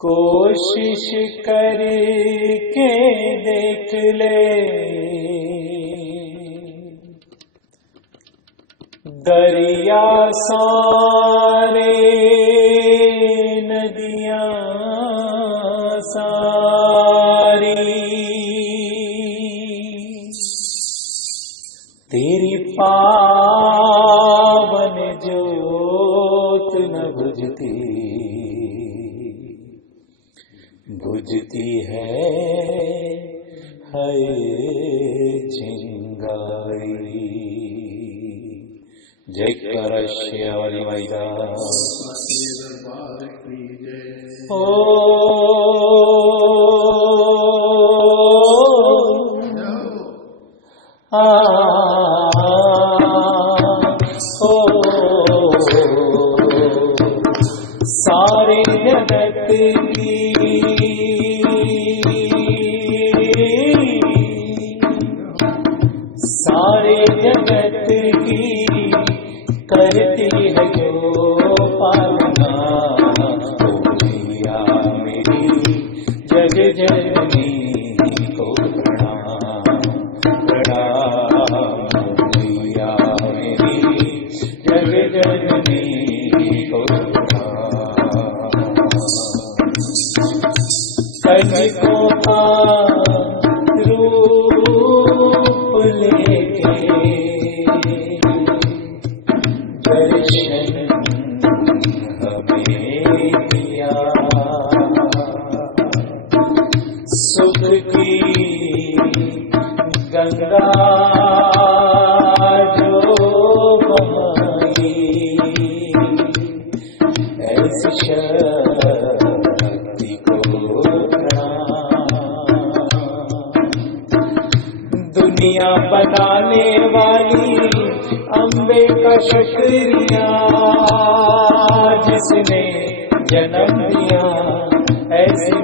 कोशिश करके देख ले, दरिया सारे नदियां सारी तेरी पावन ज्योत न बुझती, बुझती है चिंगारी। जय करश्य वाली मैदा ओ सारे जगत की सारे जगत की करती है जो पालना, ओ मैया मेरी जग जननी को प्रणाम प्रणाम। मैया मेरी जग जननी को कनिकों का रूप लेके दर्शन हमें दिया, सुख की गंगा जो बहाई, ऐसी शक्ति को दुनिया बनाने वाली अम्बे का शुक्रिया, जिसने जन्म दिया ऐसी